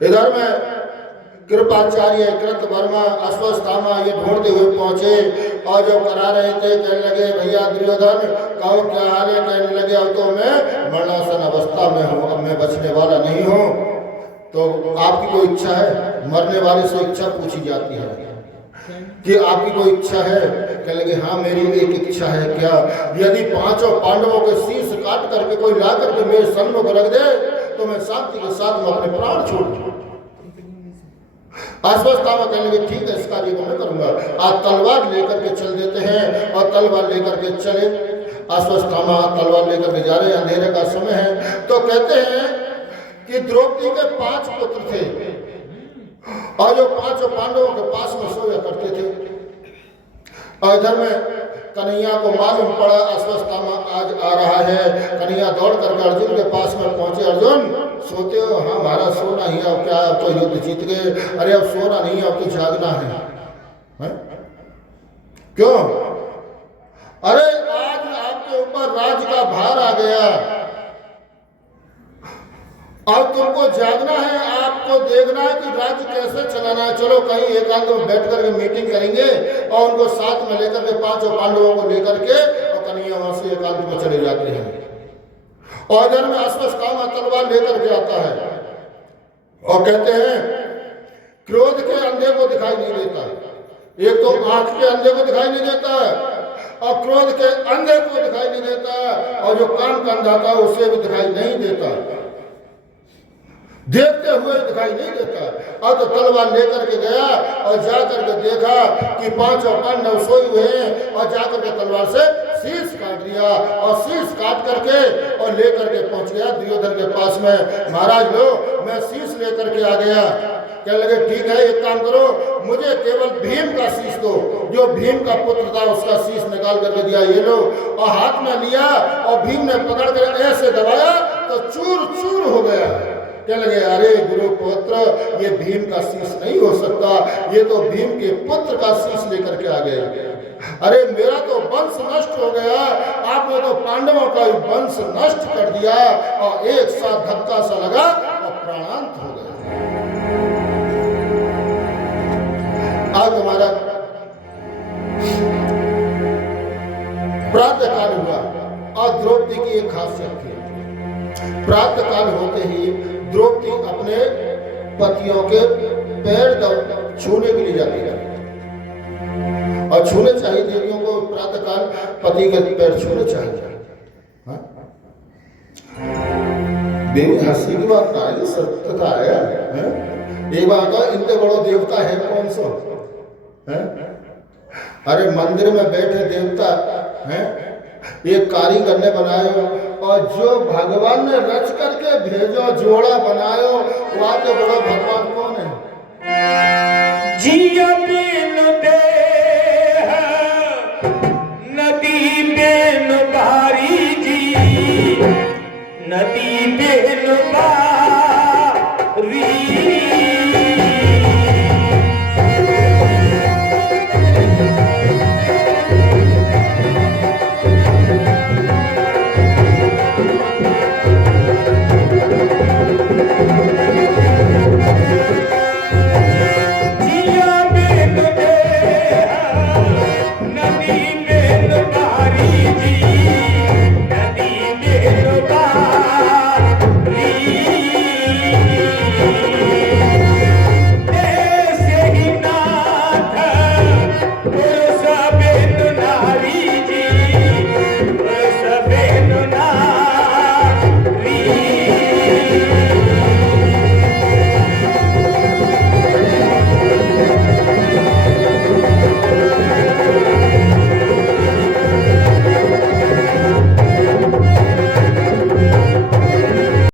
इधर में कृपाचार्य कृतवर्मा अश्वत्थामा ये ढूंढते हुए पहुंचे और जो करा रहे थे कहने लगे भैया दुर्योधन कहो क्या हाल है। कहने लगे अब तो मैं मरणासन अवस्था में हूँ, अब मैं बचने वाला नहीं हूँ। तो आपकी कोई इच्छा है? मरने वाले से इच्छा पूछी जाती है कि आपकी कोई इच्छा है? कहने लगे हाँ मेरी एक इच्छा है। क्या? यदि पांचों पांडवों के शीश काट करके कोई ला करके मेरे सन्मुख रख दे तो मैं शांति के साथ में अपने प्राण छोड़ दूं। अश्वत्थामा कहने लगे ठीक है, इस कार्य को मैं करूंगा। आज तलवार लेकर के चल देते हैं। और तलवार लेकर के चले। अश्वत्थामा तलवार लेकर के जा रहे हैं, अंधेरे का समय है। तो कहते हैं कि द्रौपदी के 5 पुत्र थे और जो 5 पांडवों के पास में सोया करते थे। और इधर में कन्हैया को मालूम पड़ा अश्वत्थामा आज आ रहा है। कन्हैया दौड़ करके अर्जुन के पास में पहुंचे। अर्जुन सोते हो? हाँ हमारा सोना ही है। अब क्या, अब तो युद्ध जीत गए। अरे अब सोना नहीं है, अब तो जागना है। क्यों? अरे आज आपके ऊपर राज का भार आ गया, अब तुमको जागना है, आपको देखना है कि राज्य कैसे चलाना है। चलो कहीं एकांत में बैठ करके मीटिंग करेंगे और उनको साथ में लेकर के 5 पांडवों को लेकर के और कन्हैया वहां से एकांत में चले जाते हैं। और इधर में अश्वत्थामा तलवार लेकर के आता है और कहते हैं क्रोध के अंधे को दिखाई नहीं देता। एक तो आंख के अंधे को दिखाई नहीं देता और क्रोध के अंधे को दिखाई नहीं देता और जो कान का अंधा था उसे भी दिखाई नहीं देता, देखते हुए दिखाई नहीं देता। अब तो तलवार लेकर के गया और जाकर के देखा कि 5 पांडव सोए हुए हैं और जाकर के तलवार से शीश काट दिया और शीश काट करके और लेकर के पहुंच गया दुर्योधन के पास में। महाराज लो मैं शीश लेकर के आ गया। कहने लगे ठीक है, एक काम करो, मुझे केवल भीम का शीश दो। जो भीम का पुत्र था उसका शीश निकाल करके दिया, ये लो। और हाथ में लिया और भीम ने पकड़ कर ऐसे दबाया तो चूर चूर हो गया। कहने लगे अरे गुरुपुत्र ये भीम का शीश नहीं हो सकता, ये तो भीम के पुत्र का शीश लेकर के आ गए। अरे मेरा तो वंश नष्ट हो गया, आपने तो पांडवों का वंश नष्ट कर दिया। और एक साथ धक्का सा लगा और प्राणांत हो गया। आज हमारा प्रातः काल हुआ और द्रौपदी की एक खासियत थी। प्रातः काल होते ही द्रौपदी अपने पतियों के पैर छूने के लिए जाती है और छूने चाहिए, देवियों को प्रातः काल पति के पैर छूने चाहिए। देवी हंसी की बात ना है, सत्यता है। एक बात का इनके बड़ो देवता है कौन सा है? अरे मंदिर में बैठे देवता हैं, एक कारीगर ने बनायो और जो भगवान ने रच करके भेजो जोड़ा बनायो, वहां के बड़ा भगवान कौन है?